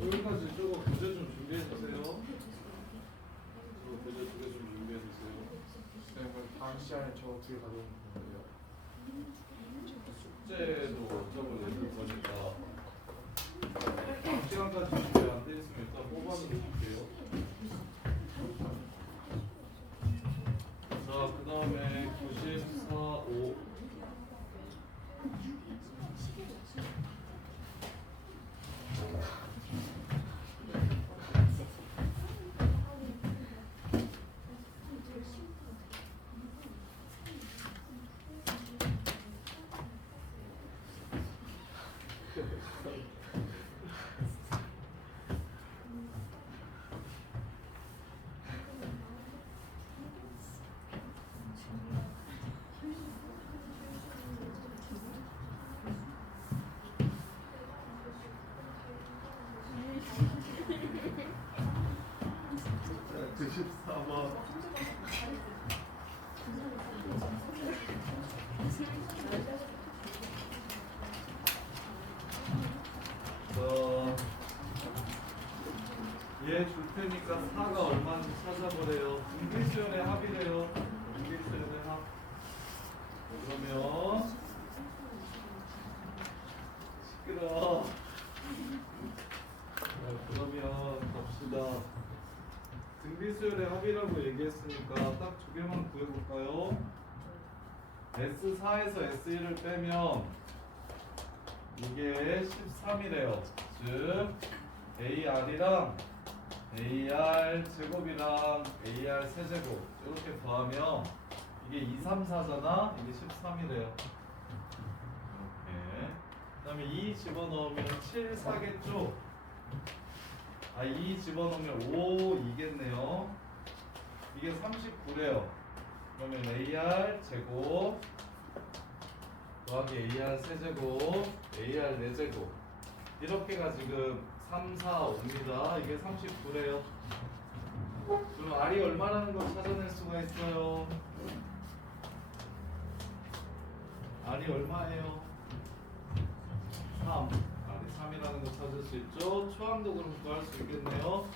여기까지 저거 교재 좀 준비해 주세요. 저거 교재 두 개 좀 준비해 주세요. 네, 그럼 다음 시간에 저 어떻게 가져오면 돼요? 숙제도 어쩌고 내줄 거니까 다음 시간까지 준비 안 돼 있으면 일단 뽑아서 놓을게요. 자, 그 다음에 94, 5. 자, 94번. 얘 줄 테니까 4가 얼마인지 찾아보래요. 등비수열의 합이래요. 등비수열의 합. 그러면 시끄러워. 그러면 갑시다. 등비수열의 합이라고 얘기했으니까 딱 두 개만 구해볼까요? S4에서 S1을 빼면 이게 13이래요. 즉 AR이랑 AR 제곱이랑 AR 세제곱 이렇게 더하면 이게 2, 3, 4잖아. 이게 13이래요. 이렇게. 그 다음에 2 집어넣으면 7, 4겠죠? 아, 2 집어넣으면 5, 2겠네요. 이게 39래요. 그러면 AR 제곱 더하기 AR 세제곱 AR 4제곱 이렇게가 지금 3, 4, 5입니다. 이게 39래요. 그럼 R이 얼마라는 걸 찾아낼 수가 있어요? R이 얼마예요? 3. R이 3이라는 거 찾을 수 있죠? 초항도 그럼 구할 수 있겠네요.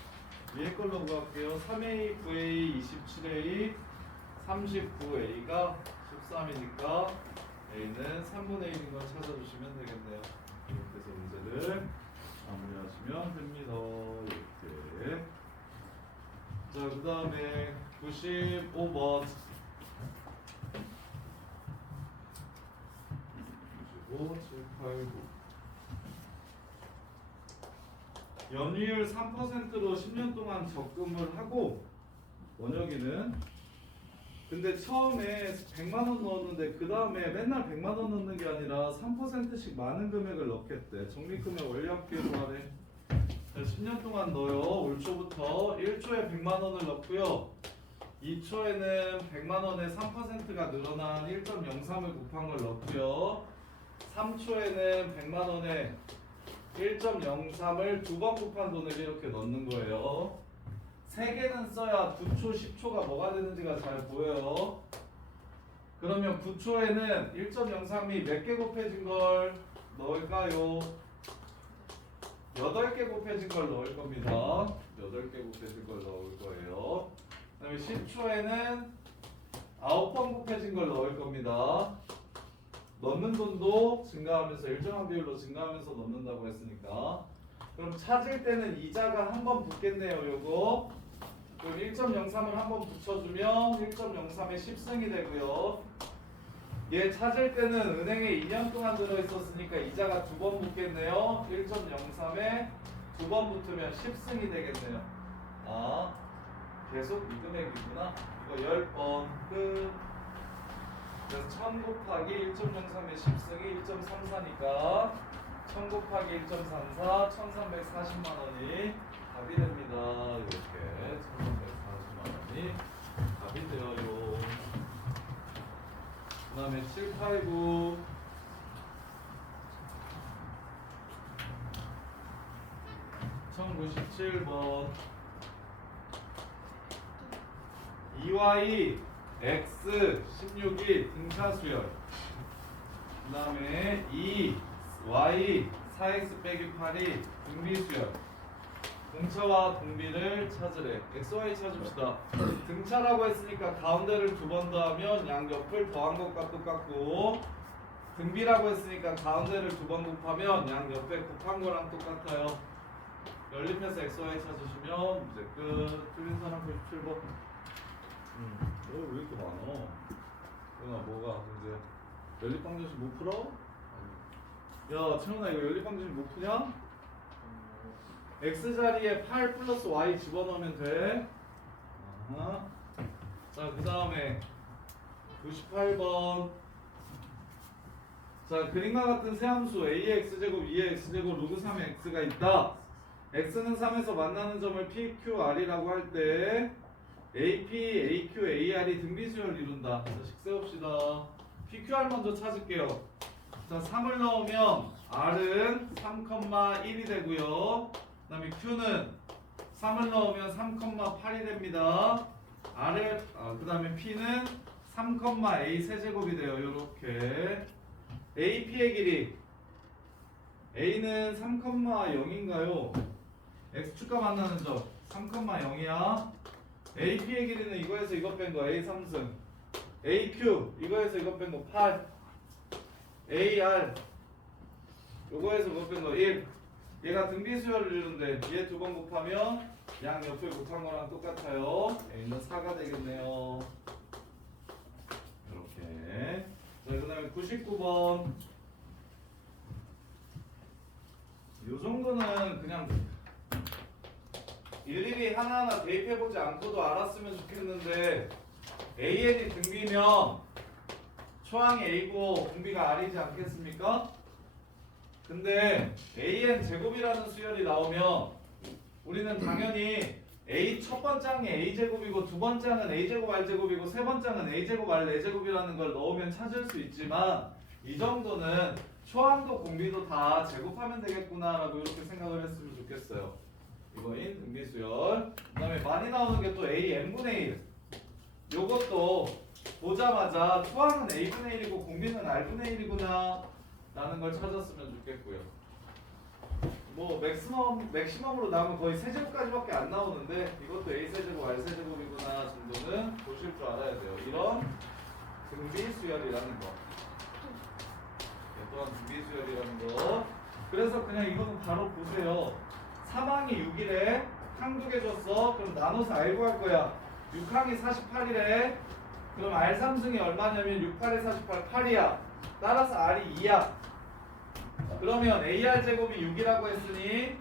위에 걸로 구할게요. 3A, 9A, 27A, 39A가 13이니까 A는 3분의 1인 걸 찾아주시면 되겠네요. 이렇게 해서 문제를 마무리하시면 됩니다. 이렇게. 자, 그 다음에 95번. 95, 7, 8, 9. 연이율 3%로 10년 동안 적금을 하고 원혁이는 근데 처음에 100만 원 넣었는데 그 다음에 맨날 100만 원 넣는 게 아니라 3%씩 많은 금액을 넣겠대. 적립금액 원리합계로 하래. 10년 동안 넣어요. 올 초부터 1초에 100만 원을 넣고요. 2초에는 100만 원에 3%가 늘어난 1.03을 곱한 걸 넣고요. 3초에는 100만 원에 1.03을 두 번 곱한 돈을 이렇게 넣는 거예요. 3개는 써야 9초, 10초가 뭐가 되는지가 잘 보여요. 그러면 9초에는 1.03이 몇 개 곱해진 걸 넣을까요? 8개 곱해진 걸 넣을 겁니다. 8개 곱해진 걸 넣을 거예요. 그 다음에 10초에는 9번 곱해진 걸 넣을 겁니다. 넣는 돈도 증가하면서 일정한 비율로 증가하면서 넣는다고 했으니까 그럼 찾을 때는 이자가 한 번 붙겠네요. 요거 그럼 1.03을 한 번 붙여주면 1.03의 10승이 되고요. 얘 찾을 때는 은행에 2년 동안 들어있었으니까 이자가 두 번 붙겠네요. 1.03에 두 번 붙으면 10승이 되겠네요. 아, 계속 이 금액이구나. 이거 10번 끝. 그래서 1000 곱하기 1.03의 10승이 1.34니까 1000 곱하기 1.34 1340만 원이 답이 됩니다. 이렇게 1340만 원이 답이 되어요. 그 다음에 7, 8, 9 1097번 2y x 16이 등차 수열. 그 다음에 2y 4x 빼기 8이 등비 수열. 등차와 등비를 찾으래. xy 찾읍시다. 등차라고 했으니까 가운데를 두 번 더하면 양옆을 더한 것과 똑같고, 등비라고 했으니까 가운데를 두 번 곱하면 양옆에 곱한 거랑 똑같아요. 연립해서 xy 찾으시면 문제 끝. 틀린 사람 97번. 너 왜 이렇게 많어? 태훈아 뭐가 문제야? 연립방정식 못 풀어? 야 채훈아 이거 연립방정식 못 푸냐? x 자리에 8 플러스 y 집어넣으면 돼. 자, 그 다음에 98번. 자, 그림과 같은 세함수 a의 x제곱, b의 x제곱, 로그 3의 x가 있다. x는 3에서 만나는 점을 PQR이라고 할 때 AP, AQ, AR이 등비수열을 이룬다. 자, 식 세웁시다. PQR 먼저 찾을게요. 자, 3을 넣으면 R은 3,1이 되고요. 그 다음에 Q는 3을 넣으면 3,8이 됩니다. 그 다음에 P는 3,A 세제곱이 돼요. 요렇게. AP의 길이 A는 3,0인가요? X축과 만나는 점 3,0이야. AP의 길이는 이거에서 이거 뺀 거 A 3승. AQ 이거에서 이거 뺀 거 8. AR 요거에서 이거 뺀 거 1. 얘가 등비수열을 이루는데 얘 두 번 곱하면 양 옆에 곱한 거랑 똑같아요. A는 4가 되겠네요. 이렇게. 자, 그 다음에 99번. 요 정도는 그냥 일일이 하나하나 대입해보지 않고도 알았으면 좋겠는데, AN이 등비면 초항이 A고 등비가 R이지 않겠습니까? 근데 AN 제곱이라는 수열이 나오면 우리는 당연히 A 첫 번째 항이 A제곱이고 두 번째 항은 A제곱 R제곱이고 세 번째 항은 A제곱 R 4제곱이라는 걸 넣으면 찾을 수 있지만, 이 정도는 초항도 공비도 다 제곱하면 되겠구나 라고 이렇게 생각을 했으면 좋겠어요. 이거인 등비수열. 그 다음에 많이 나오는 게 또 A n분의 1. 요것도 보자마자 초항은 A분의 1이고 공비는 R분의 1이구나 라는 걸 찾았으면 좋겠고요. 뭐 맥시멈으로 나오면 거의 세제곱까지밖에 안 나오는데, 이것도 A 세제곱 R 세제곱이구나 정도는 보실 줄 알아야 돼요. 이런 등비수열이라는 거. 또한 등비수열이라는 거. 그래서 그냥 이거는 바로 보세요. 3항이 6이래. 항 두 개 줬어. 그럼 나눠서 알고 할 거야. 6항이 48이래. 그럼 R3승이 얼마냐면 6, 8에 48, 8이야. 따라서 R이 2야. 그러면 AR 제곱이 6이라고 했으니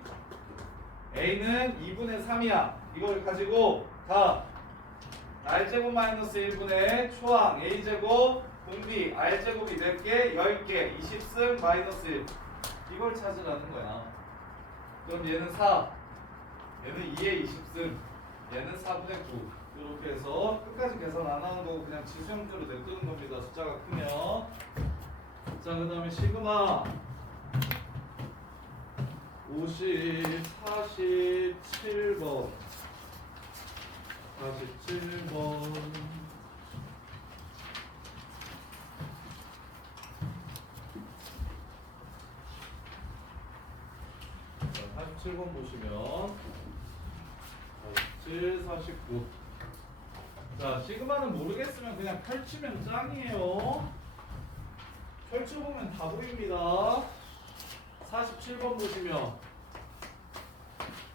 A는 2분의 3이야. 이걸 가지고 다 R 제곱 마이너스 1분의 초항 A 제곱 공비 R 제곱이 4개, 10개, 20승 마이너스 1. 이걸 찾으라는 거야. 그럼 얘는 4, 얘는 2의 20승, 얘는 4분의 9. 이렇게 해서 끝까지 계산 안 하는 거고 그냥 지수형태로 냅두는 겁니다. 숫자가 크면. 자, 그 다음에 시그마 47번 47번. 자, 47번 보시면 47, 49. 자, 시그마는 모르겠으면 그냥 펼치면 짱이에요. 펼쳐보면 다 보입니다. 47번 보시면,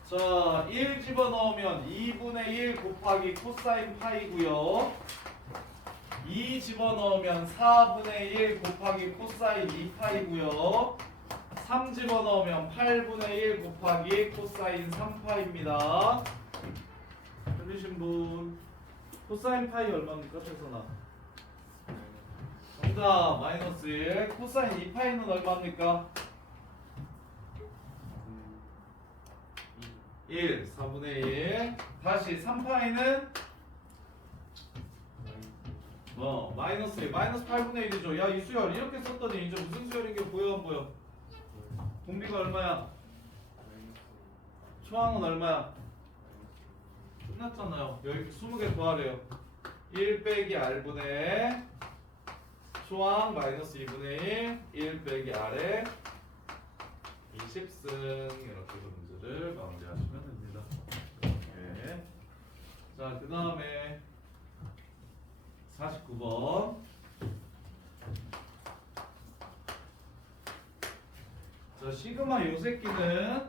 자, 1 집어넣으면 2분의 1 곱하기 코사인 파이고요. 2 집어넣으면 4분의 1 곱하기 코사인 2파이고요. 3 집어넣으면 8분의 1 곱하기 코사인 3파입니다. 틀리신 분. 코사인 파이 얼마입니까, 태선아? 정답 마이너스 1. 코사인 2파이는 얼마입니까? 1, 4분의 1. 다시 3파이는 마이너스 1. 마이너스 8분의 1이죠. 야, 이 수열 이렇게 썼더니 이제 무슨 수열인 게 보여 안 보여? 공비가 얼마야? 초항은 얼마야? 끝났잖아요. 여기 20개 더하래요. 1 빼기 R분의 초항 마이너스 2분의 1 빼기 R에 20승 이렇게 문제를 마무리하시면 됩니다. 이렇게. 자, 그 다음에 49번. 자, 시그마 요 새끼는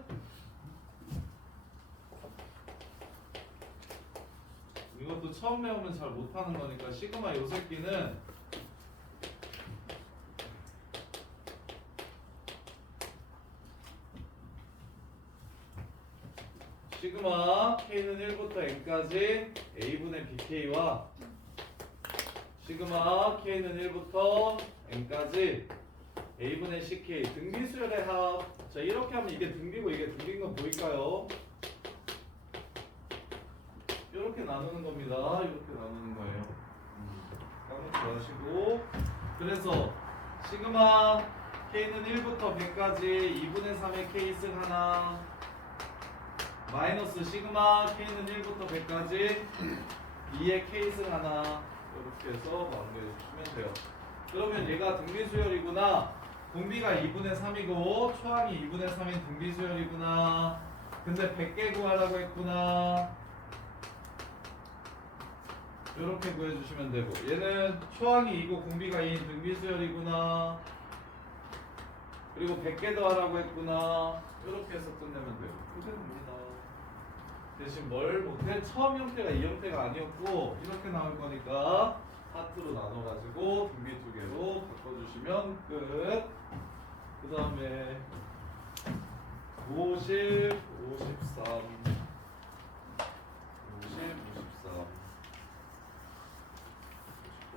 이것도 처음 배우면 잘 못하는 거니까 시그마 요 새끼는 시그마 k는 1부터 n까지 a분의 bk와 시그마 k는 1부터 n까지 a분의 ck 등비수열의 합. 자, 이렇게 하면 이게 등비고 이게 등비인 건 보일까요? 이렇게 나누는 겁니다. 이렇게 나누는 거예요. 까먹지 마시고. 그래서 시그마 k는 1부터 100까지 2분의 3의 k승 하나 마이너스 시그마 k는 1부터 100까지 2의 k승 하나 이렇게 해서 마무리해 주시면 돼요. 그러면 얘가 등비수열이구나. 공비가 2분의 3이고 초항이 2분의 3인 등비수열이구나. 근데 100개 구하라고 했구나. 이렇게 구해주시면 되고 얘는 초항이 2고 공비가 2인 등비수열이구나. 그리고 100개 더 하라고 했구나. 이렇게 해서 끝내면 되고 그렇게 됩니다. 대신 뭘 못해? 처음 형태가 이 형태가 아니었고 이렇게 나올 거니까 하트로 나눠가지고 등비 2개로 바꿔주시면 끝. 그 다음에 50, 53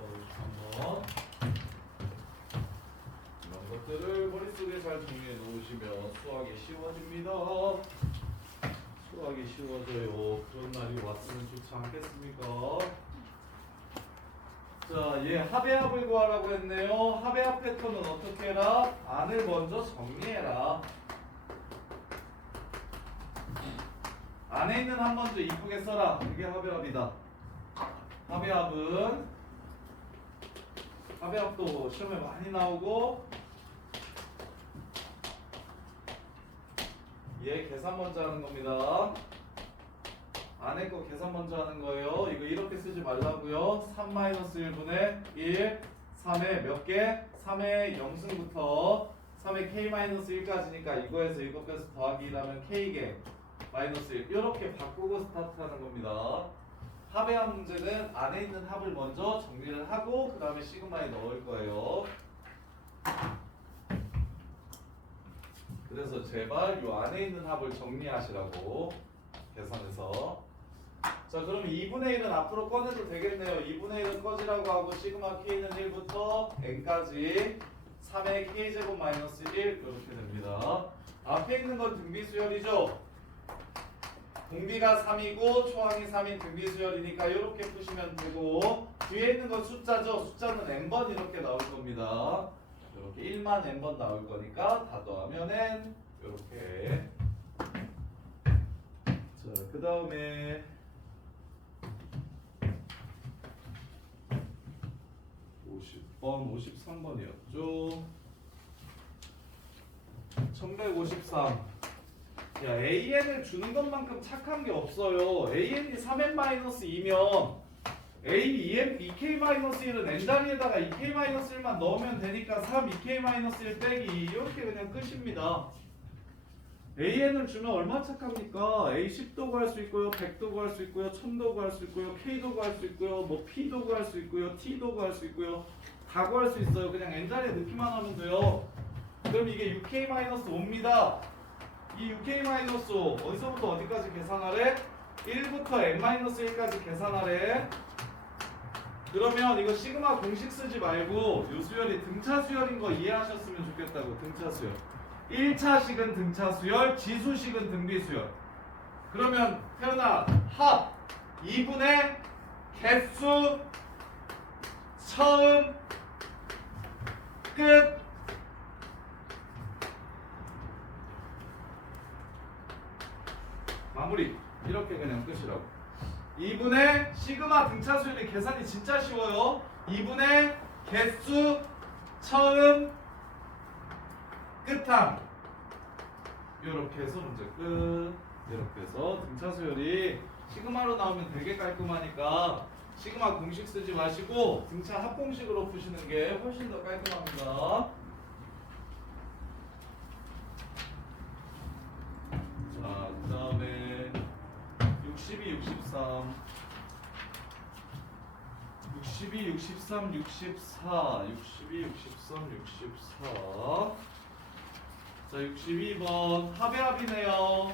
53번 이런 것들을 머릿속에 잘 정리해 놓으시면 수학이 쉬워집니다. 수학이 쉬워져요. 그런 날이 왔으면 좋지 않겠습니까? 자, 얘 합의 합을 구하라고 했네요. 합의 합 패턴은 어떻게 해라? 안을 먼저 정리해라. 안에 있는 합 먼저 이쁘게 써라. 이게 합의 합이다. 합의 합은 합의 합도 시험에 많이 나오고 얘 계산 먼저 하는 겁니다. 안에 거 계산 먼저 하는 거예요. 이거 이렇게 쓰지 말라고요. 3-1분의 1 3의 몇 개? 3의 0승부터 3의 k-1까지니까 이거에서 이거 빼서 더하기 하면 k개 마이너스 1 이렇게 바꾸고 스타트하는 겁니다. 합의한 문제는 안에 있는 합을 먼저 정리를 하고 그 다음에 시그마에 넣을 거예요. 그래서 제발 이 안에 있는 합을 정리하시라고 계산해서. 자, 그럼 2분의 1은 앞으로 꺼내도 되겠네요. 2분의 1은 꺼지라고 하고 시그마 k는 1부터 n까지 3의 k제곱 마이너스 1 이렇게 됩니다. 앞에 있는 건 등비수열이죠. 공비가 3이고 초항이 3인 등비수열이니까 이렇게 푸시면 되고 뒤에 있는 건 숫자죠. 숫자는 n번 이렇게 나올 겁니다. 이렇게 1만 n번 나올 거니까 다 더하면 n 이렇게. 자, 그 다음에 50번, 53번이었죠. 1153. 야, AN을 주는 것만큼 착한 게 없어요. AN이 3n-2면 A, 2n, 2k-1은 n자리에다가 2k-1만 넣으면 되니까 3, 2k-1 빼기 이렇게 그냥 끝입니다. AN을 주면 얼마 착합니까? A 10도 구할 수 있고요, 100도 구할 수 있고요, 1000도 구할 수 있고요, K도 구할 수 있고요, 뭐 P도 구할 수 있고요, T도 구할 수 있고요, 다 구할 수 있어요. 그냥 n자리에 넣기만 하면 돼요. 그럼 이게 6k-5입니다. 이 6k-5 어디서부터 어디까지 계산하래? 1부터 n-1까지 계산하래. 그러면 이거 시그마 공식 쓰지 말고 요 수열이 등차 수열인 거 이해하셨으면 좋겠다고. 등차 수열 1차식은 등차 수열, 지수식은 등비 수열. 그러면 태연아 합 2분의 개수 처음 끝. 마무리. 이렇게 그냥 끝이라고. 2분의 시그마 등차수열이 계산이 진짜 쉬워요. 2분의 개수 처음 끝항. 이렇게 해서 문제 끝. 이렇게 해서 등차수열이 시그마로 나오면 되게 깔끔하니까 시그마 공식 쓰지 마시고 등차 합공식으로 푸시는 게 훨씬 더 깔끔합니다. 자, 그 다음에 62, 63 62, 63, 64 62, 63, 64 자, 62번 합의 합이네요.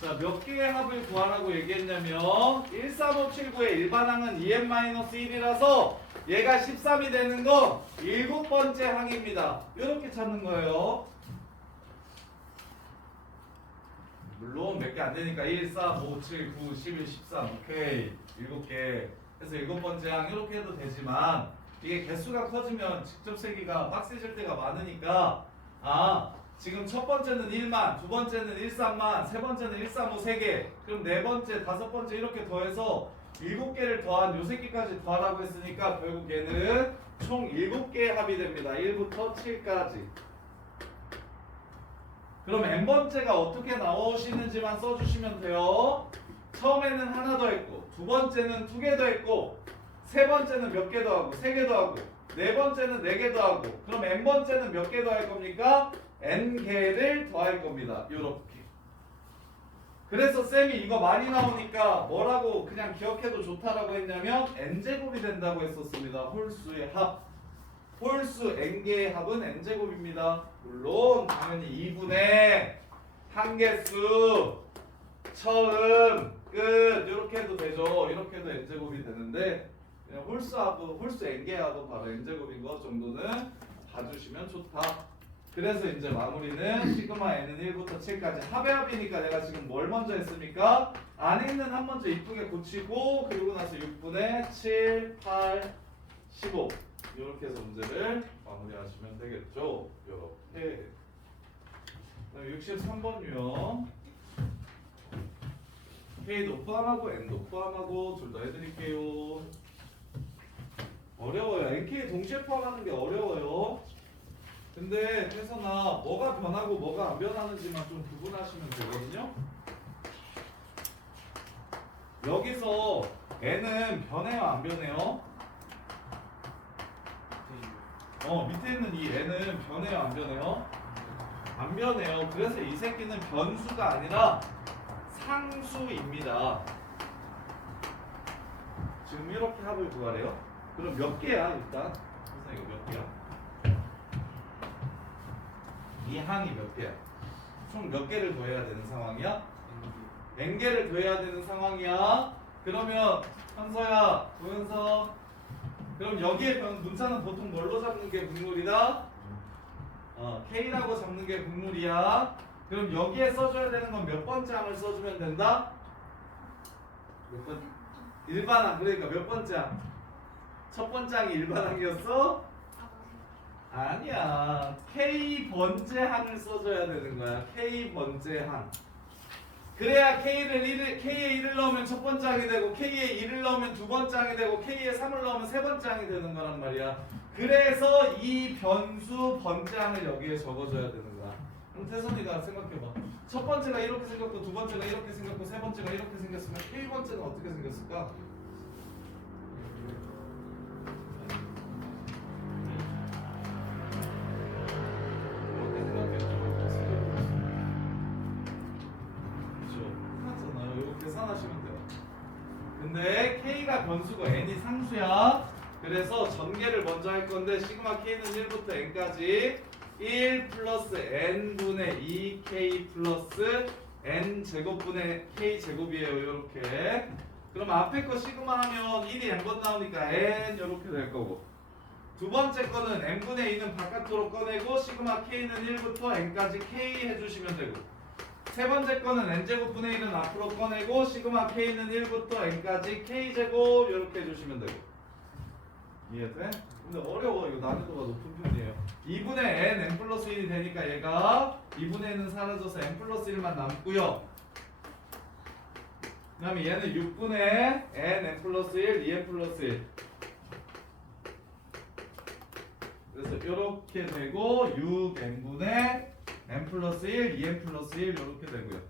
자, 몇 개의 합을 구하라고 얘기했냐면 13579의 일반항은 2n-1이라서 얘가 13이 되는 건 7번째 항입니다. 이렇게 찾는 거예요. 물론 몇 개 안 되니까 1, 4, 5, 7, 9, 11, 13 오케이 7개 해서 7번째 항 이렇게 해도 되지만 이게 개수가 커지면 직접 세기가 빡세질 때가 많으니까 지금 첫 번째는 1만, 두 번째는 1,3만, 세 번째는 1,3,5 3개 그럼 네 번째, 다섯 번째 이렇게 더해서 7개를 더한 요 새끼까지 더하라고 했으니까 결국 얘는 총 7개의 합이 됩니다. 1부터 7까지. 그럼 n번째가 어떻게 나오시는지만 써주시면 돼요. 처음에는 하나 더 했고 두 번째는 2개 더 했고 세 번째는 몇 개 더 하고 3개 더 하고 네 번째는 4개 더 하고 그럼 n번째는 몇 개 더 할 겁니까? n개를 더할 겁니다. 요렇게. 그래서 쌤이 이거 많이 나오니까 뭐라고 그냥 기억해도 좋다라고 했냐면 n제곱이 된다고 했었습니다. 홀수의 합. 홀수 n개의 합은 n제곱입니다. 물론 당연히 2분의 한개수 처음 끝 이렇게 해도 되죠. 이렇게 해도 n제곱이 되는데 그냥 홀수 n개의 합은 바로 n제곱인 것 정도는 봐주시면 좋다. 그래서 이제 마무리는 시그마 n은 1부터 7까지 합의 합이니까 내가 지금 뭘 먼저 했습니까? 안에 있는 합 먼저 이쁘게 고치고 그리고 나서 6분의 7, 8, 15 이렇게 해서 문제를 마무리하시면 되겠죠. 이렇게 63번 유형 K도 포함하고 N도 포함하고 둘 다 해드릴게요. 어려워요. NK 동시에 포함하는 게 어려워요. 근데 태선아 뭐가 변하고 뭐가 안 변하는지만 좀 구분하시면 되거든요. 여기서 N은 변해요 안 변해요? 밑에 있는 이 N은 변해요 안 변해요? 안 변해요. 그래서 이 새끼는 변수가 아니라 상수입니다. 지금 이렇게 합을 구하래요. 그럼 몇 개야 일단? 태선아 이거 몇 개야? 이 항이 몇 개야? 총 몇 개를 더해야 되는 상황이야? n개를 더해야 되는 상황이야. 그러면 현서야, 도현서 그럼 여기에 문자는 보통 뭘로 잡는 게 국룰이다? K라고 잡는 게 국룰이야. 그럼 여기에 써줘야 되는 건 몇 번째 항을 써주면 된다? 몇 번? 일반항. 그러니까 몇 번째 항? 첫 번째 항이 일반항이었어? 아니야. K번째 항을 써줘야 되는 거야. K번째 항. 그래야 K에 1을 넣으면 첫 번째 항이 되고 K에 2를 넣으면 두 번째 항이 되고 K에 3을 넣으면 세 번째 항이 되는 거란 말이야. 그래서 이 변수 번째 항을 여기에 적어줘야 되는 거야. 그럼 태선이가 생각해봐. 첫 번째가 이렇게 생겼고 두 번째가 이렇게 생겼고 세 번째가 이렇게 생겼으면 1번째는 어떻게 생겼을까? 계산하시면 돼요. 근데 K가 변수고 N이 상수야. 그래서 전개를 먼저 할 건데 시그마 K는 1부터 N까지 1 플러스 N분의 2K 플러스 N 제곱분의 K 제곱이에요. 이렇게. 그럼 앞에 거 시그마 하면 1이 N번 나오니까 N 이렇게 될 거고 두 번째 거는 N분의 2는 바깥으로 꺼내고 시그마 K는 1부터 N까지 K 해주시면 되고 세 번째 거는 n제곱 분의 1은 앞으로 꺼내고 시그마 k는 1부터 n까지 k제곱 이렇게 해주시면 되고 이해돼? 근데 어려워. 이거 난이도가 높은 편이에요. 2분의 n 플러스 1이 되니까 얘가 2분의 n은 사라져서 n 플러스 1만 남고요. 그 다음에 얘는 6분의 n 플러스 1, 2n 플러스 1. 그래서 이렇게 되고 6n분의 n 플러스 1, 2n 플러스 1 이렇게 되고요.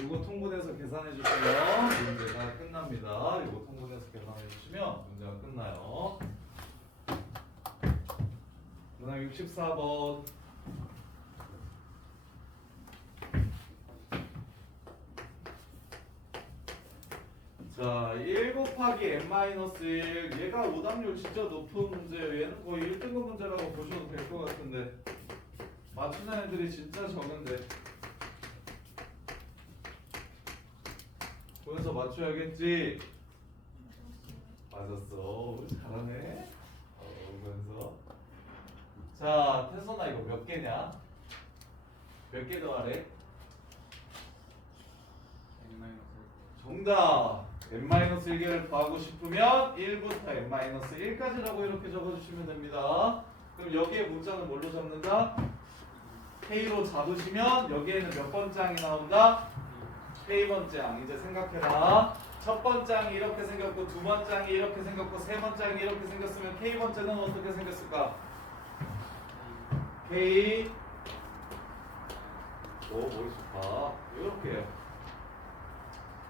이거 통분해서 계산해 주시면 문제가 끝납니다. 이거 통분해서 계산해 주시면 문제가 끝나요. 그다음 64번. 자, 1 곱하기 n-1 얘가 오답률 진짜 높은 문제예요. 얘는 거의 1등급 문제라고 보셔도 될 것 같은데 맞추는 애들이 진짜 적은데 보면서 맞춰야겠지? 맞았어. 잘하네. 보면서 자, 태선아 이거 몇 개냐? 몇 개 더하래? 정답! n-1개를 더하고 싶으면 1부터 n-1까지라고 이렇게 적어주시면 됩니다. 그럼 여기에 문자는 뭘로 잡는다? K로 잡으시면 여기에는 몇 번째 항이 나온다? K번째 항. 이제 생각해라. 첫 번째 항이 이렇게 생겼고 두 번째 항이 이렇게 생겼고 세 번째 항이 이렇게 생겼으면 K번째는 어떻게 생겼을까? K 머리 좋다. 이렇게요.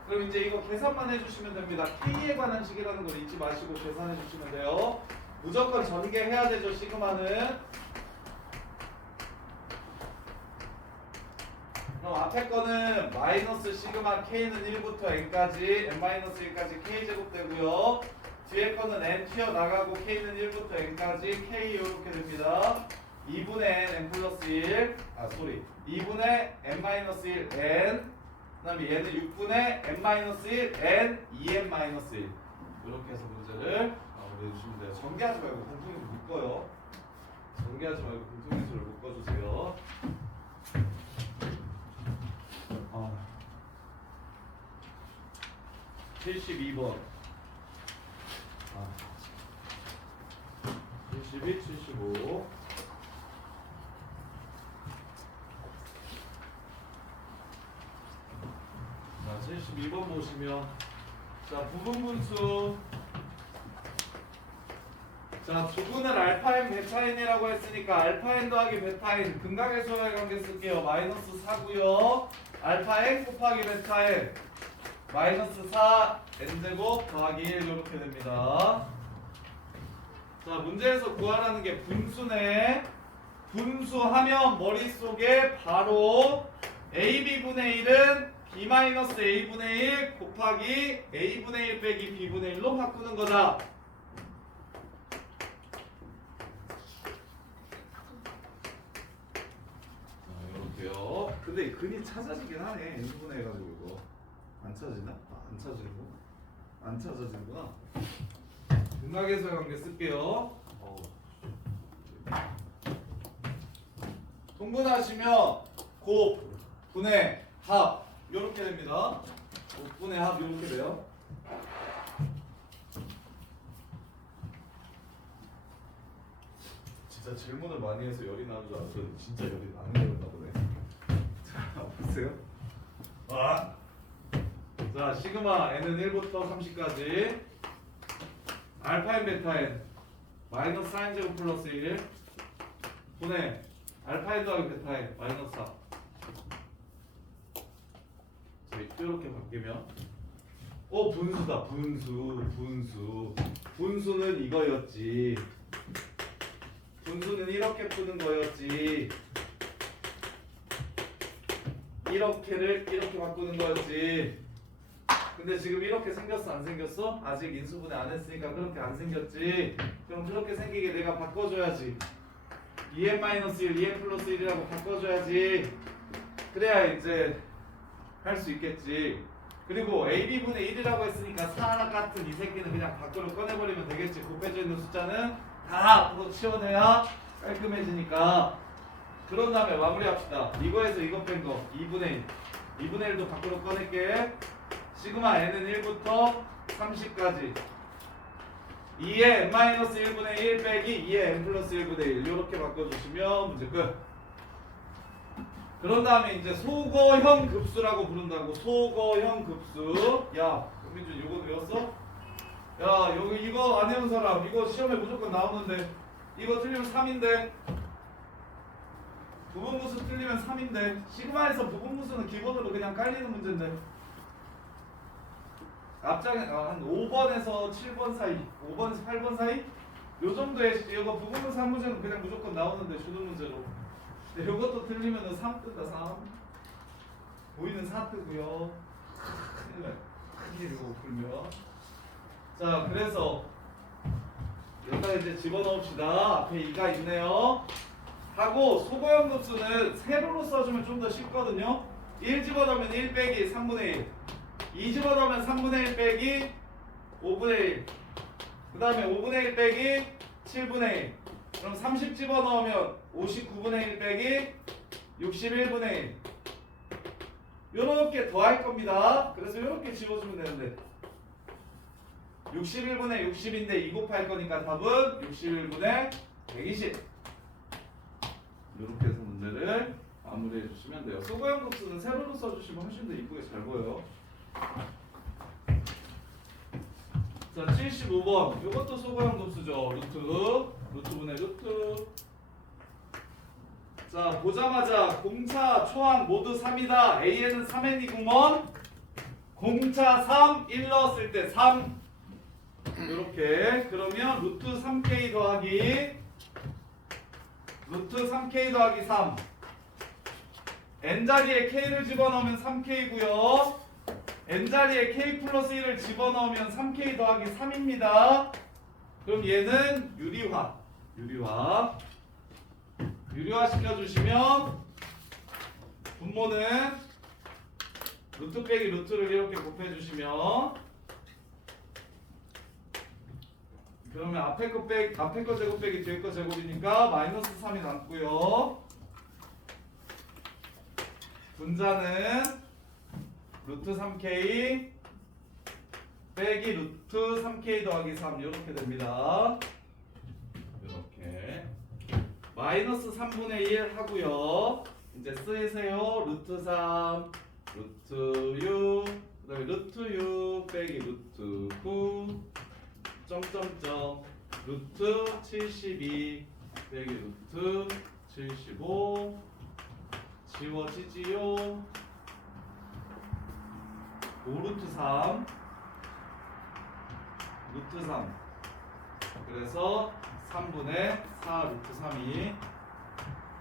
그럼 이제 이거 계산만 해주시면 됩니다. K에 관한 식이라는 걸 잊지 마시고 계산해 주시면 돼요. 무조건 전개해야 되죠. 시그마는. 그럼 앞에 거는 마이너스 시그마 K는 1부터 N까지 N-1까지 K제곱 되고요. 뒤에 거는 N 튀어나가고 K는 1부터 N까지 K 이렇게 됩니다. 2분의 N 플러스 1 2분의 N-1 N 그 다음에 얘는 6분의 n-1 n 2n-1 이렇게 해서 문제를 내주시면 돼요. 전개하지 말고 공통에서 묶어요. 전개하지 말고 공통인수를 묶어주세요. 72번 72, 75 72번 보시면 자 부분분수 자 두분을 알파인 베타인이라고 했으니까 알파인 더하기 베타인 근각의 수학의 관계 쓸게요. 마이너스 4고요. 알파인 곱하기 베타인 마이너스 4 n제곱 더하기 1 이렇게 됩니다. 자 문제에서 구하라는 게 분수네. 분수하면 머릿속에 바로 AB분의 1은 B-A분의 1 곱하기 A분의 1 빼기 B분의 1로 바꾸는 거다. 이렇게요. 근데 근이 찾아지긴 하네. N분의 해가지고 이거 안 찾아지나? 안 찾아지고 안 찾아지구나. 근각에서의 관계 쓸게요. 통분하시면 곱, 분의, 합 이렇게 됩니다. 곱분의 합 이렇게 돼요. 진짜 질문을 많이 해서 열이 나는 줄 알았더니 진짜 열이 나는 거였나 보네. 자 보세요. 자 시그마 n은 1부터 30까지 알파인 베타인 마이너스 4n제곱 플러스 1 분의 알파인 더하기 베타인 마이너스 4 이렇게 바뀌면 분수다. 분수는 이거였지. 분수는 이렇게 푸는 거였지. 이렇게를 이렇게 바꾸는 거였지. 근데 지금 이렇게 생겼어 안 생겼어? 아직 인수분해 안 했으니까 그렇게 안 생겼지. 그럼 그렇게 생기게 내가 바꿔줘야지. 2n-1, 2n 플러스 1이라고 바꿔줘야지. 그래야 이제 할 수 있겠지. 그리고 AB분의 1이라고 했으니까 4 같은 이 새끼는 그냥 밖으로 꺼내버리면 되겠지. 곱해져 있는 숫자는 다 앞으로 치워내야 깔끔해지니까. 그런 다음에 마무리합시다. 이거에서 이거 뺀 거 2분의 1 2분의 1도 밖으로 꺼낼게. 시그마 n은 1부터 30까지 2의 n-1분의 1 빼기 2의 n 플러스 1분의 1 이렇게 바꿔주시면 문제 끝. 그런 다음에 이제 소거형 급수라고 부른다고. 소거형 급수. 야, 민준 이거 배웠어? 야, 여기 이거 안 해온 사람 이거 시험에 무조건 나오는데 이거 틀리면 3인데 부분무수 틀리면 3인데 시그마에서 부분무수는 기본으로 그냥 깔리는 문제인데 앞장에 한 5번에서 7번 사이 5번에서 8번 사이 요 정도의 이거 부분무수 한 문제는 그냥 무조건 나오는데 주는 문제로 근데 요것도 틀리면은 3 뜬다 3 보이는 4 뜨고요 큰일 이거 풀면 자 그래서 여기다 이제 집어넣읍시다. 앞에 2가 있네요. 하고 소거형 급수는 세로로 써주면 좀 더 쉽거든요. 1 집어넣으면 1 빼기 3분의 1 2 집어넣으면 3분의 1 빼기 5분의 1 그 다음에 5분의 1 빼기 7분의 1 그럼 30 집어넣으면 59분의 1 빼기 61분의 1 요렇게 더할 겁니다. 그래서 요렇게 집어주면 되는데 61분의 60인데 2 곱할 거니까 답은 61분의 120 이렇게 해서 문제를 마무리해 주시면 돼요. 소거형 급수는 세로로 써주시면 훨씬 더 이쁘게 잘 보여요. 자 75번 이것도 소거형 급수죠. 루트분의 루트. 자 보자마자 공차 초항 모두 3이다. A에는 3n이구먼. 공차 3 1 넣었을 때 3 이렇게 그러면 루트 3k 더하기 3 n자리에 k를 집어넣으면 3k고요 n자리에 k 플러스 1을 집어넣으면 3k 더하기 3입니다 그럼 얘는 유리화 시켜주시면 분모는 루트 빼기 루트를 이렇게 곱해주시면 그러면 앞에 거 제곱 빼기 뒤에 거 제곱이니까 마이너스 3이 남고요. 분자는 루트 3k 빼기 루트 3k 더하기 3 이렇게 됩니다. 이렇게 마이너스 3분의 1 하고요. 이제 쓰세요. 루트 3 루트 6 그 다음에 루트 6 빼기 루트 9 점점점 루트 72 빼기 루트 75 지워지지요 5루트 3 루트 3 그래서 3분의 4 루트 3이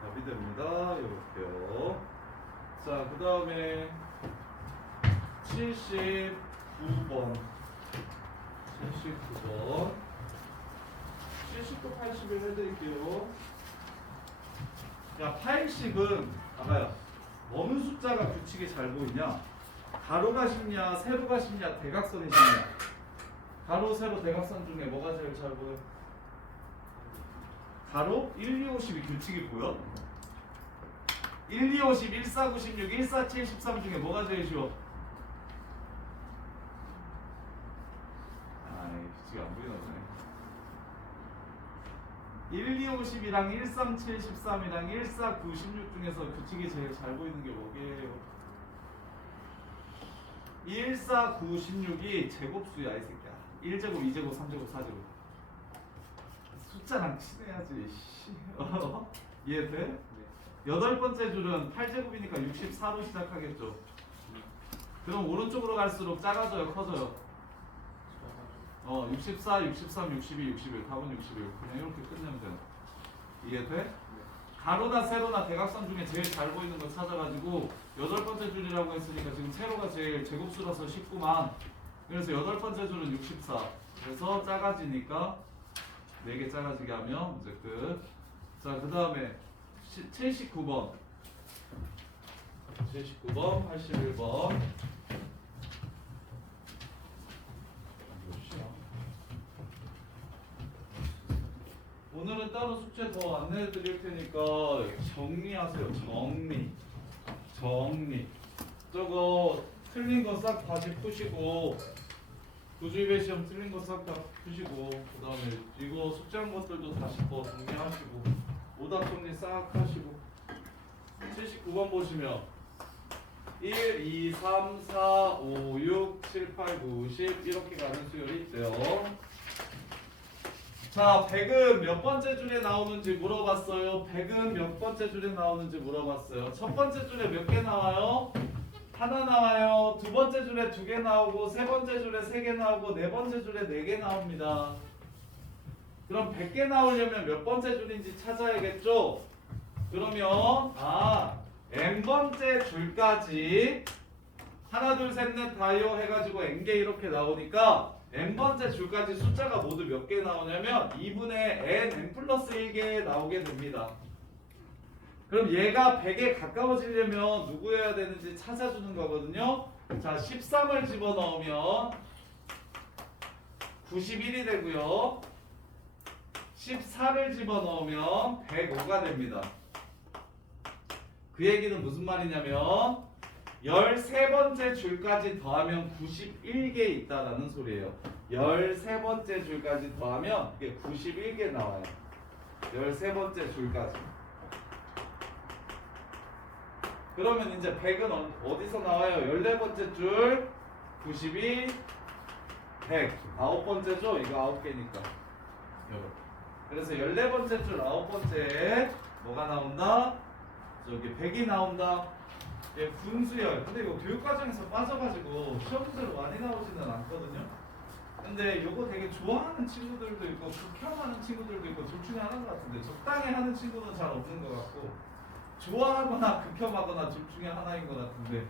답이 됩니다. 이렇게요. 자 그 다음에 79번 70도 80을 해드릴게요. 야 80은 아까야 어느 숫자가 규칙이 잘 보이냐? 가로가 쉽냐 세로가 쉽냐 대각선이 쉽냐? 가로 세로 대각선 중에 뭐가 제일 잘 보여? 가로 1, 2, 5, 12 규칙이 보여? 1, 2, 5, 10, 1, 4, 9, 16, 1, 4, 7, 13 중에 뭐가 제일 쉬워? 규칙이 안 보이나 보네. 1, 2, 5, 10이랑 1, 3, 7, 13이랑 1, 4, 9, 16 중에서 규칙이 제일 잘 보이는 게 뭐게요? 1, 4, 9, 16이 제곱수야 이 새끼야. 1제곱, 2제곱, 3제곱, 4제곱. 숫자랑 친해야지. 이해돼? 네. 여덟 번째 줄은 8제곱이니까 64로 시작하겠죠. 그럼 오른쪽으로 갈수록 작아져요, 커져요? 64, 63, 62, 61, 답은 61. 그냥 이렇게 끝내면 되나? 이해돼? 네. 가로나 세로나 대각선 중에 제일 잘 보이는 거 찾아가지고 여덟 번째 줄이라고 했으니까 지금 세로가 제일 제곱수라서 쉽구만. 그래서 여덟 번째 줄은 64. 그래서 작아지니까 4개 작아지게 하면 문제 끝. 자, 그 다음에 79번 81번 오늘은 따로 숙제 더 안내해 드릴 테니까 정리하세요. 정리. 저거 틀린 거 싹 다시 푸시고 구주입의 시험 틀린 거 싹 다 푸시고 그 다음에 이거 숙제한 것들도 다시 거 정리하시고 오답 정리 싹 하시고 79번 보시면 1, 2, 3, 4, 5, 6, 7, 8, 9, 10 이렇게 가는 수열이 있대요. 자, 100은 몇 번째 줄에 나오는지 물어봤어요. 100은 몇 번째 줄에 나오는지 물어봤어요. 첫 번째 줄에 몇 개 나와요? 하나 나와요. 두 번째 줄에 2개 나오고, 세 번째 줄에 3개 나오고, 네 번째 줄에 4개 나옵니다. 그럼 100개 나오려면 몇 번째 줄인지 찾아야겠죠? 그러면 n번째 줄까지 하나 둘 셋 넷 다요 해가지고 n개 이렇게 나오니까 n번째 줄까지 숫자가 모두 몇 개 나오냐면 2분의 n 플러스 1개 나오게 됩니다. 그럼 얘가 100에 가까워지려면 누구여야 되는지 찾아주는 거거든요. 자, 13을 집어넣으면 91이 되고요. 14를 집어넣으면 105가 됩니다. 그 얘기는 무슨 말이냐면 13번째 줄까지 더하면 91개 있다라는 소리예요. 13번째 줄까지 더하면 이게 91개 나와요. 13번째 줄까지. 그러면 이제 100은 어디서 나와요? 14번째 줄 92, 100. 9번째죠? 이거 9개니까. 그래서 14번째 줄 9번째에 뭐가 나온다? 저기 100이 나온다. 예, 분수열. 근데 이거 교육과정에서 빠져가지고 시험 문제로 많이 나오지는 않거든요. 근데 이거 되게 좋아하는 친구들도 있고 극혐하는 친구들도 있고 둘 중에 하나인 것 같은데 적당히 하는 친구는 잘 없는 것 같고 좋아하거나 극혐하거나 둘 중에 하나인 것 같은데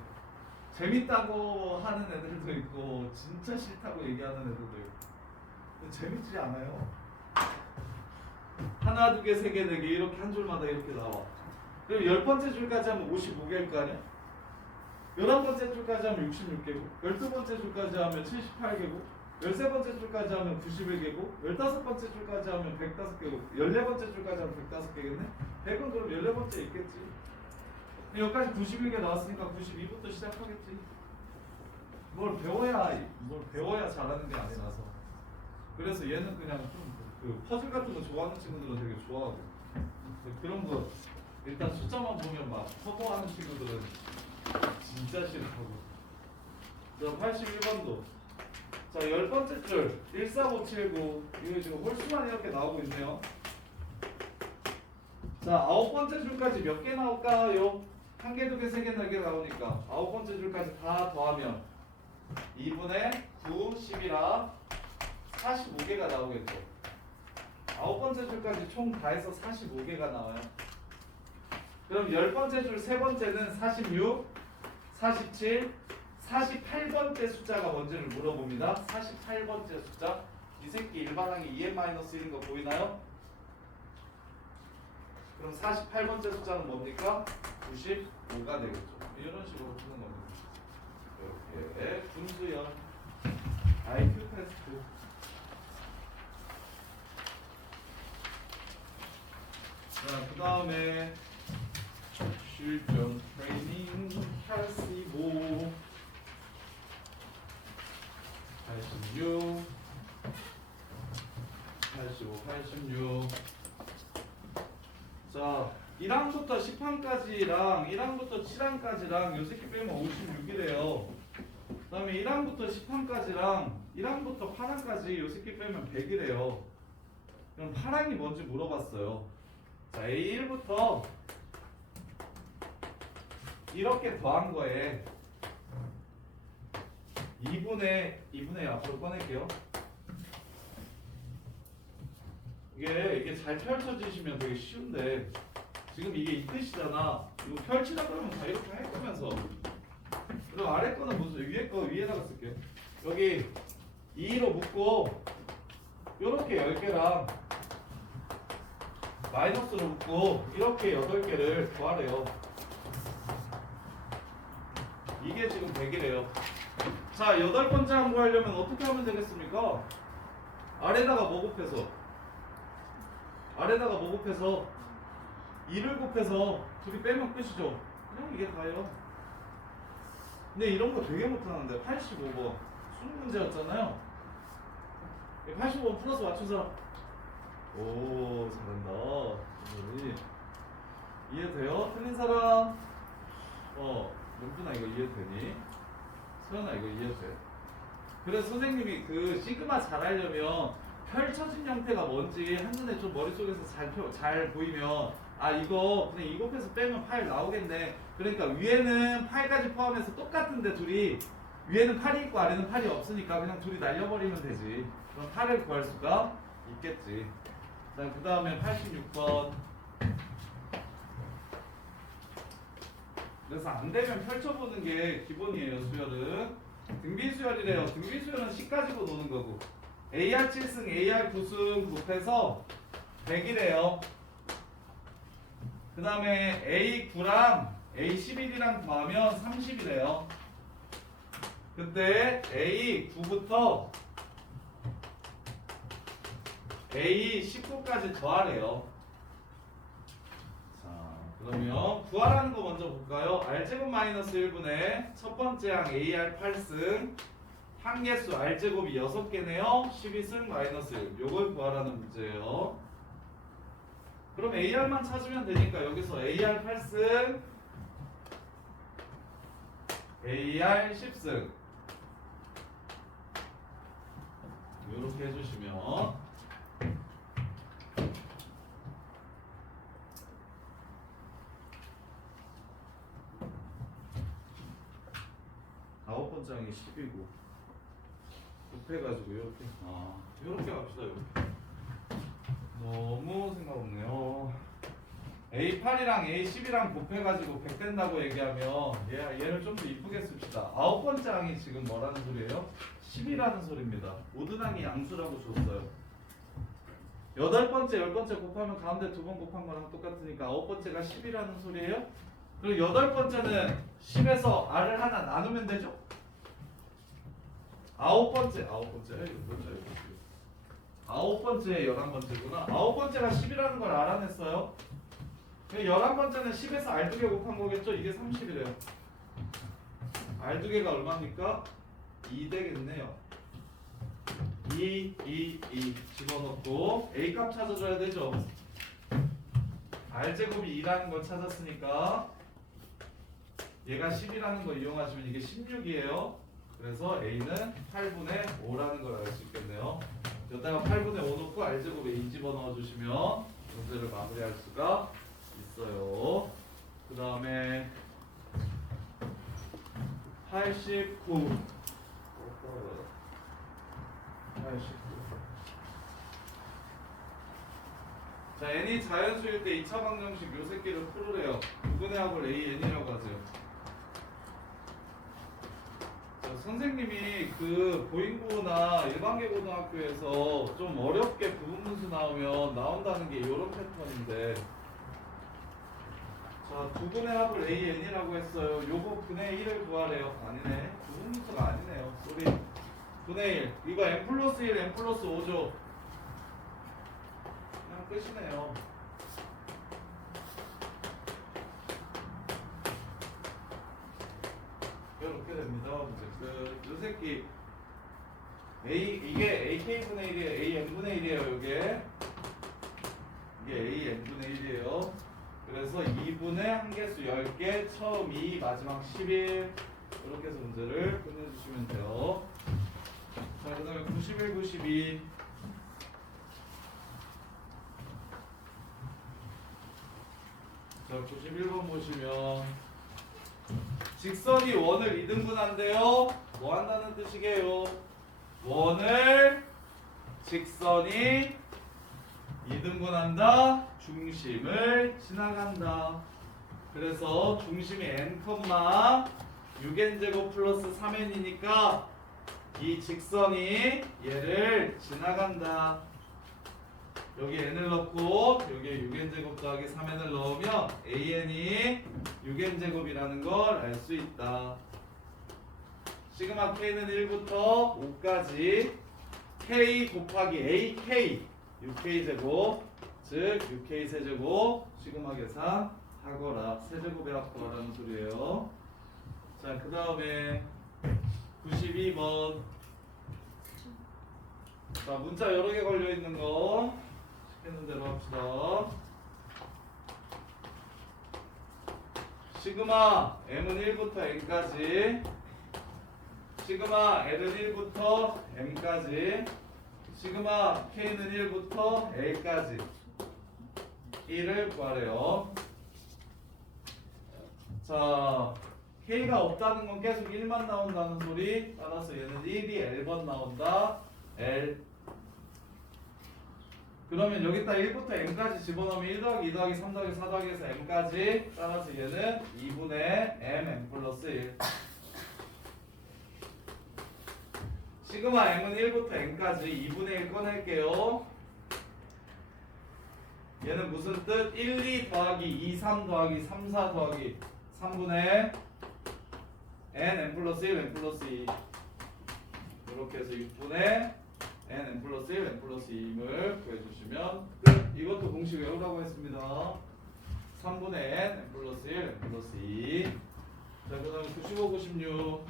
재밌다고 하는 애들도 있고 진짜 싫다고 얘기하는 애들도 있고 근데 재밌지 않아요. 하나, 두 개, 세 개, 네 개 이렇게 한 줄마다 이렇게 나와. 그리고 10번째 줄까지 하면 55개일 거 아니야? 11번째 줄까지 하면 66개고 12번째 줄까지 하면 78개고 13번째 줄까지 하면 91개고 15번째 줄까지 하면 105개고 14번째 줄까지 하면 105개겠네? 100은 그럼 14번째 있겠지. 여기까지 91개 나왔으니까 92부터 시작하겠지. 뭘 배워야 잘하는 게 아니라서. 그래서 얘는 그냥 좀 그 퍼즐 같은 거 좋아하는 친구들은 되게 좋아하고 그런 거 일단 숫자만 보면 막 커버하는 친구들은 진짜 싫어하고. 자, 81번도. 자, 10번째 줄 14579 이거 지금 홀수만 이렇게 나오고 있네요. 자, 9번째 줄까지 몇 개 나올까요? 1개, 2개, 3개, 4개 나오니까 9번째 줄까지 다 더하면 2분의 9, 10이라 45개가 나오겠죠. 9번째 줄까지 총 다 해서 45개가 나와요. 그럼 10번째 줄 세 번째는 46, 47, 48번째 숫자가 뭔지를 물어봅니다. 48번째 숫자. 이 새끼 일반항이 2n-1인 거 보이나요? 그럼 48번째 숫자는 뭡니까? 95가 되겠죠. 이런 식으로 푸는 겁니다. 이렇게 분수연 IQ 테스트. 자, 그 다음에 실전 트레이닝 85 86 85 86. 자, 1항부터 10항까지랑 1항부터 7항까지랑 요 새끼 빼면 56이래요. 그 다음에 1항부터 10항까지랑 1항부터 8항까지 요 새끼 빼면 100이래요. 그럼 8항이 뭔지 물어봤어요. 자, A1부터 이렇게 더한 거에 2분의 앞으로 꺼낼게요. 이게 잘 펼쳐지시면 되게 쉬운데 지금 이게 이 뜻이잖아. 이거 펼치다 그러면 다 이렇게 할 거면서. 그럼 아래 거는 무슨 위에 거 위에다가 쓸게요. 여기 2로 묶고 요렇게 10개랑 마이너스로 묶고 이렇게 8개를 더하래요. 이게 지금 100이래요. 자, 8번째 항구 하려면 어떻게 하면 되겠습니까? 아래다가 뭐 곱해서 2를 곱해서 둘이 빼면 끝이죠. 그냥 이게 다예요. 근데 이런 거 되게 못하는데 85번 수능 문제였잖아요. 85번 플러스 맞춘 사람. 오, 잘한다. 이해돼요? 틀린 사람? 문준아 이거 이해되니? 소연아 이거 이해돼? 그래서 선생님이 그 시그마 잘 하려면 펼쳐진 형태가 뭔지 한눈에 좀 머릿속에서 잘 보이면 아 이거 그냥 이 곱해서 빼면 파일 나오겠네. 그러니까 위에는 파일까지 포함해서 똑같은데 둘이 위에는 8이 있고 아래는 8이 없으니까 그냥 둘이 날려버리면 되지. 그럼 8을 구할 수가 있겠지. 자, 그 다음에 86번. 그래서 안 되면 펼쳐보는 게 기본이에요, 수열은. 등비수열이래요. 등비수열은 10 가지고 노는 거고. AR 7승, AR 9승 곱해서 100이래요. 그 다음에 A 9랑 A 11이랑 더하면 30이래요. 그때 A 9부터 A 19까지 더하래요. 자, 그러면 구하라는 거 먼저 볼까요? R제곱 마이너스 1분의 첫 번째 항 AR 8승 항계수 R제곱이 6개네요. 12승 마이너스 1. 요걸 구하라는 문제예요. 그럼 AR만 찾으면 되니까 여기서 AR 8승 AR 10승 이렇게 해주시면 아홉 번째 항이 10이고 곱해가지고 이렇게 이렇게 갑시다. 이렇게 너무 생각 없네요. A8이랑 A10이랑 곱해가지고 100 된다고 얘기하면 얘를 좀 더 이쁘게 씁시다. 아홉 번째 항이 지금 뭐라는 소리예요? 10이라는 소리입니다. 모든 항이 양수라고 줬어요. 여덟 번째, 열 번째 곱하면 가운데 두 번 곱한 거랑 똑같으니까 아홉 번째가 10이라는 소리예요. 그리고 여덟 번째는 10에서 R을 하나 나누면 되죠? 아홉 번째 이거 뭐죠? 아홉 번째, 11번째구나. 아홉 번째가 10이라는 걸 알아냈어요. 11번째는 10에서 R 2개 곱한 거겠죠? 이게 30이래요. R 2개가 얼마입니까? 2 되겠네요. 2 집어넣고 A 값 찾아줘야 되죠? R제곱이 2라는 걸 찾았으니까 얘가 10이라는 거 이용하시면 이게 16이에요. 그래서 A는 8분의 5라는 걸 알 수 있겠네요. 여기다가 8분의 5 놓고 R제곱에 2 집어넣어 주시면 문제를 마무리할 수가 있어요. 그 다음에 89 자, n이 자연수일 때 2차 방정식 요 새끼를 풀으래요. 누구네 합을 AN이라고 하세요. 자, 선생님이 그 보인고나 일반계 고등학교에서 좀 어렵게 부분문수 나온다는 게 요런 패턴인데 자, 두분의 합을 AN이라고 했어요. 요거 분의 1을 구하래요. 아니네. 부분문수가 아니네요. 쏘리. 분의 1. 이거 n 플러스 1, n 플러스 5죠. 그냥 끝이네요. 이렇게 됩니다. 문제 끝. 요 새끼 이게 AK분의 1이에요. AN분의 1이에요. 이게 AN분의 1이에요. 그래서 2분의 한개수 10개, 처음 2, 마지막 11 이렇게 해서 문제를 끝내주시면 돼요. 자, 그 다음에 91, 92 자, 91번 보시면 직선이 원을 2등분한대요. 뭐 한다는 뜻이게요? 원을 직선이 2등분한다. 중심을 지나간다. 그래서 중심이 n, 6n제곱 플러스 3n이니까 이 직선이 얘를 지나간다. 여기 n을 넣고 여기에 6n제곱 더하기 3n을 넣으면 an이 6n제곱이라는 걸 알 수 있다. 시그마 k는 1부터 5까지 k 곱하기 ak 6k제곱 즉 6k 세제곱 시그마 계산 하거라. 세제곱의 합 구하라는 소리예요. 자, 그 다음에 92번 자, 문자 여러 개 걸려 있는 거 시키는 대로 합시다. 시그마 m은 1부터 n까지, 시그마 l은 1부터 m까지, 시그마 k는 1부터 l까지 1을 구하래요. 자, k가 없다는 건 계속 1만 나온다는 소리. 따라서 얘는 1이 l번 나온다. l. 그러면 여기다 1부터 m까지 집어넣으면 1 더하기 2 더하기 3 더하기 4 더하기 해서 m까지. 따라서 얘는 2분의 m 플러스 1. 시그마 m은 1부터 n까지 2분의 1 꺼낼게요. 얘는 무슨 뜻? 1, 2 더하기 2, 3 더하기 3, 4 더하기 3분의 n 플러스 1, n 플러스 2. 이렇게 해서 6분의 n 플러스 1, n 플러스 2를 구해주시면 끝. 이것도 공식 외우라고 했습니다. 3분의 n 플러스 1, n 플러스 2. 자, 그 다음에 95, 96.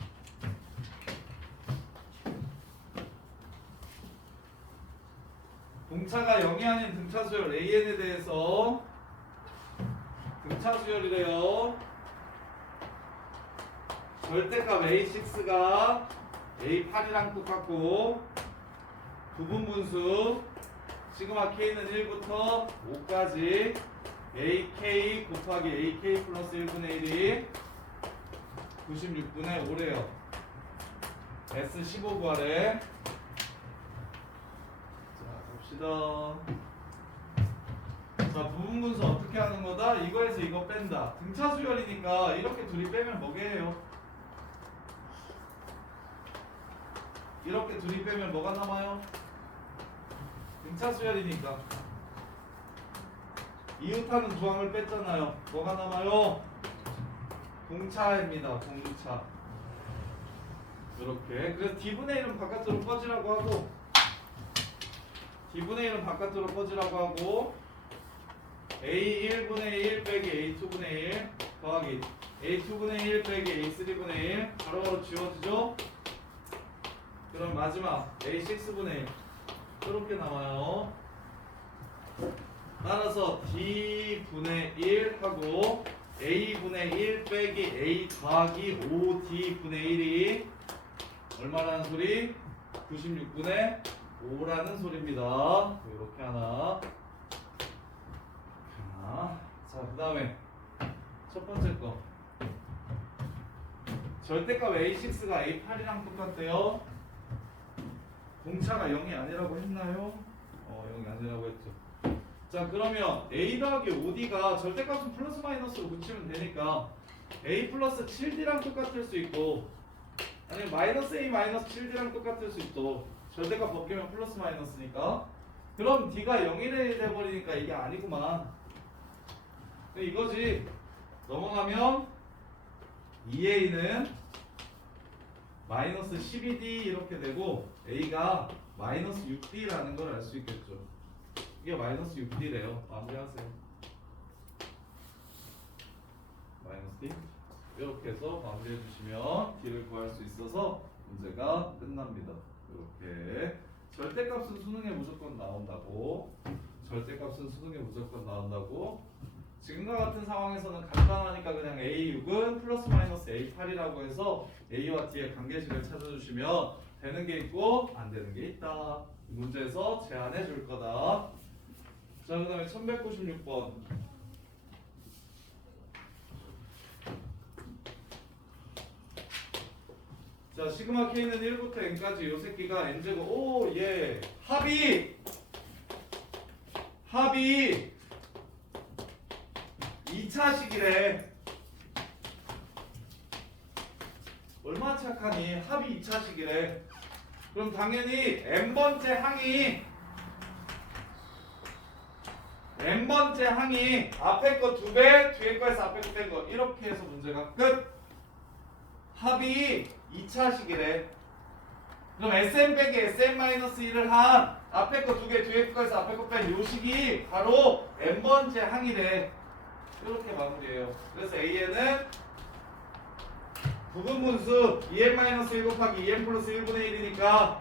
공차가 0이 아닌 등차 수열 AN에 대해서 등차 수열이래요. 절대값 A6가 A8이랑 똑같고 부분분수 시그마 K는 1부터 5까지 AK 곱하기 AK 플러스 1분의 1이 96분의 5래요. S15 구하래. 자, 부분분수 어떻게 하는 거다? 이거에서 이거 뺀다. 등차 수열이니까 이렇게 둘이 빼면 뭐게요? 이렇게 둘이 빼면 뭐가 남아요? 등차 수열이니까 이웃하는 조항을 뺐잖아요. 뭐가 남아요? 공차입니다. 공차. 이렇게. 그래서 D분의 1은 바깥으로 꺼지라고 하고 D분의 1은 바깥으로 꺼지라고 하고 A1분의 1 빼기 A2분의 1 더하기 A2분의 1 빼기 A3분의 1 바로바로 지워지죠? 그럼 마지막 A6분의 1 이렇게 남아요. 따라서 D분의 1 하고 A분의 1 빼기 A 더하기 5D분의 1이 얼마라는 소리? 96분의 5라는 소리입니다. 이렇게 하나. 자, 그 다음에 첫 번째 거. 절대값 A6가 A8이랑 똑같대요. 공차가 0이 아니라고 했나요? 0이 아니라고 했죠. 자, 그러면 A 더하기 5D가 절대값은 플러스 마이너스로 붙이면 되니까 A 플러스 7D랑 똑같을 수 있고 아니면 마이너스 A 마이너스 7D랑 똑같을 수 있고 절대값 벗기면 플러스 마이너스니까 그럼 D가 0이 돼버리니까 이게 아니구만. 이거지. 넘어가면 2A는 마이너스 12D 이렇게 되고 A가 마이너스 6D라는 걸 알 수 있겠죠. 이게 마이너스 6D래요. 마무리하세요. 마이너스 D 이렇게 해서 마무리해 주시면 D를 구할 수 있어서 문제가 끝납니다. 이렇게 절대값은 수능에 무조건 나온다고. 절대값은 수능에 무조건 나온다고. 지금과 같은 상황에서는 간단하니까 그냥 A6은 플러스 마이너스 A8이라고 해서 A와 D의 관계식을 찾아주시면 되는 게 있고 안 되는 게 있다. 문제에서 제안해 줄 거다. 자, 그 다음에 1196번. 자, 시그마 K는 1부터 N까지 요 새끼가 N제곱 오, 예. 합이 2차식이래. 얼마나 착하니? 합이 2차식이래. 그럼 당연히 n번째 항이 앞에 거 2배, 뒤에 거에서 앞에 거 뺀 거 이렇게 해서 문제가 끝. 합이 2차식이래. 그럼 Sn 빼기 Sn-1을 한 앞에 거 2개, 뒤에 거에서 앞에 거 뺀 요식이 바로 n번째 항이래. 이렇게 마무리해요. 그래서 AN은 부분분수 2n-1 곱하기 2n 플러스 1분의 1이니까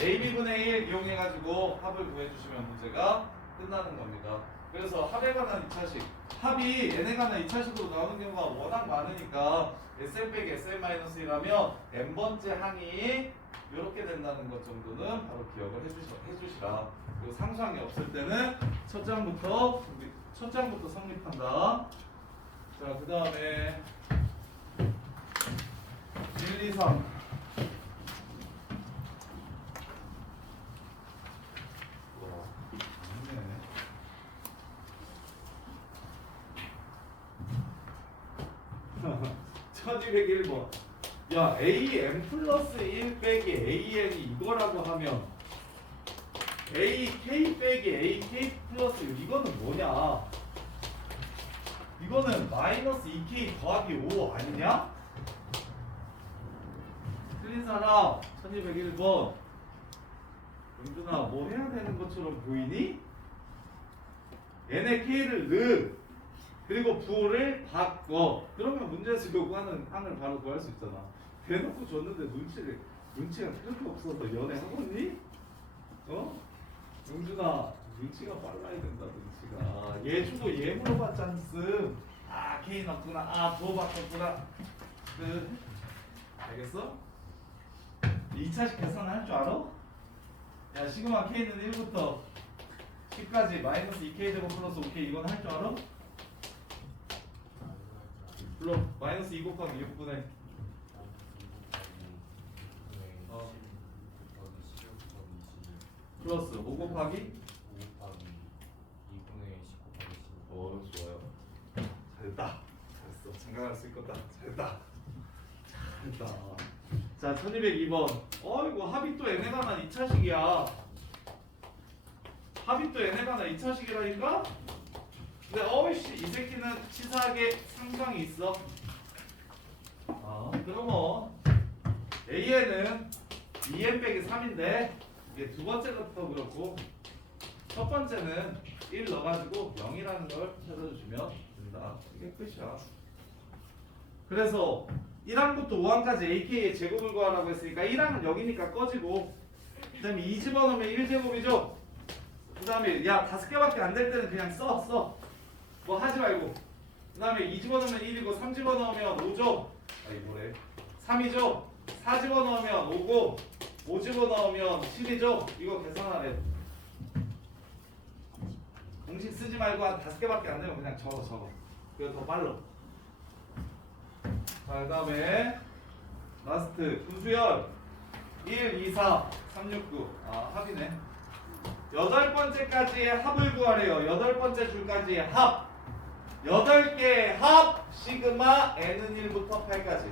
AB분의 1 이용해가지고 합을 구해주시면 문제가 끝나는 겁니다. 그래서 합에 관한 2차식 합이 n에 관한 2차식으로 나오는 경우가 워낙 많으니까 sn 빼기 sn-1이라면 n번째 항이 이렇게 된다는 것 정도는 바로 기억을 해주시라. 그리고 상수항이 없을 때는 첫 장부터 성립한다. 자, 그 다음에 1, 2, 3. 맞네. 1201번. 야, am 플러스 1 빼기 an이 이거라고 하면 ak 빼기 ak 플러스 6 이거는 뭐냐? 이거는 마이너스 2k 더하기 5 아니냐? 틀린 사람 1201번. 은준아, 뭐 해야 되는 것처럼 보이니? n의 k를 넣 그리고 부호를 바꿔. 그러면 문제에서 요구하는 항을 바로 구할 수 있잖아. 대놓고 줬는데 눈치가 그렇게 없어서 연애하겠니? 어? 용준아, 눈치가 빨라야 된다. 눈치가. 얘 주고 얘 물어봤잖음. 아, K 넣었구나. 아, 부호 바꿨구나. 알겠어? 2차식 계산할 줄 알아? 야, 시그마 K는 1부터 10까지 마이너스 2K 제곱 플러스 5K 이건 할 줄 알아? 물론 마이너스 2 곱하기 6분의 플러스 5 곱하기 좋아요. 잘했다. 잘했어. 생각할 수 있겠다. 잘했다. 잘했다. 자, 1202번. 이거 합이 또 n에 관한 2차식이야. 합이 또 n에 관한 2차식이라니까? 근데 어이씨, 이 새끼는 치사하게 상상이 있어. 그러면 AN은 2n 빼기 3인데 이게 두 번째부터 그렇고 첫 번째는 1 넣어가지고 0이라는 걸 찾아주시면 됩니다. 이게 끝이야. 그래서 1항부터 5항까지 AK의 제곱을 구하라고 했으니까 1항은 여기니까 꺼지고 그 다음에 2 집어넣으면 1제곱이죠. 그 다음에 야 5개밖에 안 될 때는 그냥 써. 뭐 하지 말고. 그 다음에 2 집어넣으면 1이고 3 집어넣으면 5죠. 아니 뭐래. 3이죠. 4 집어넣으면 5고 5 집어넣으면 7이죠. 이거 계산하래. 공식 쓰지 말고 한 5개밖에 안 되면 그냥 적어. 그게 더 빨라. 자, 그 다음에 라스트 분수열 1, 2, 4, 3, 6, 9. 합이네. 8번째까지의 합을 구하래요. 8번째 줄까지의 합. 8개의 합 시그마 n은 1부터 8까지.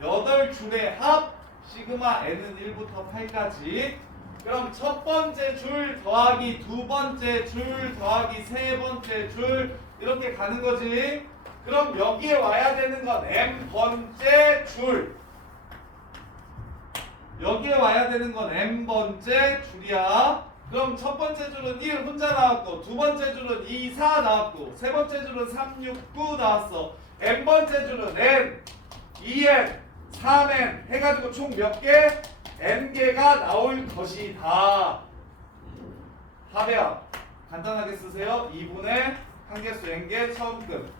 8줄의 합 시그마 n은 1부터 8까지. 그럼 첫 번째 줄 더하기 두 번째 줄 더하기 세 번째 줄 이렇게 가는 거지. 그럼 여기에 와야 되는 건 n번째 줄. 여기에 와야 되는 건 n번째 줄이야. 그럼 첫 번째 줄은 1 혼자 나왔고 두 번째 줄은 2, 4 나왔고 세 번째 줄은 3, 6, 9 나왔어. n번째 줄은 n, 2n, 3n 해가지고 총 몇 개? n개가 나올 것이다. 합의합 간단하게 쓰세요. 2분의 한개수 n개 처음 끝.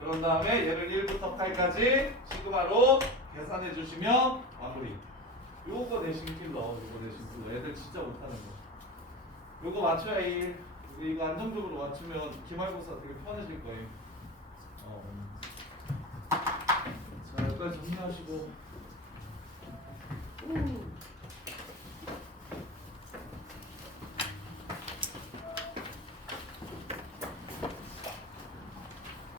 그런 다음에 얘를 1부터 8까지 시그마로 계산해 주시면 마무리. 요거 내신 필러, 요거 내신 필러. 애들 진짜 못하는 거. 요거 맞춰야 1. 이거 안정적으로 맞추면 기말고사 되게 편해질 거예요. 자, 여기까지 정리하시고.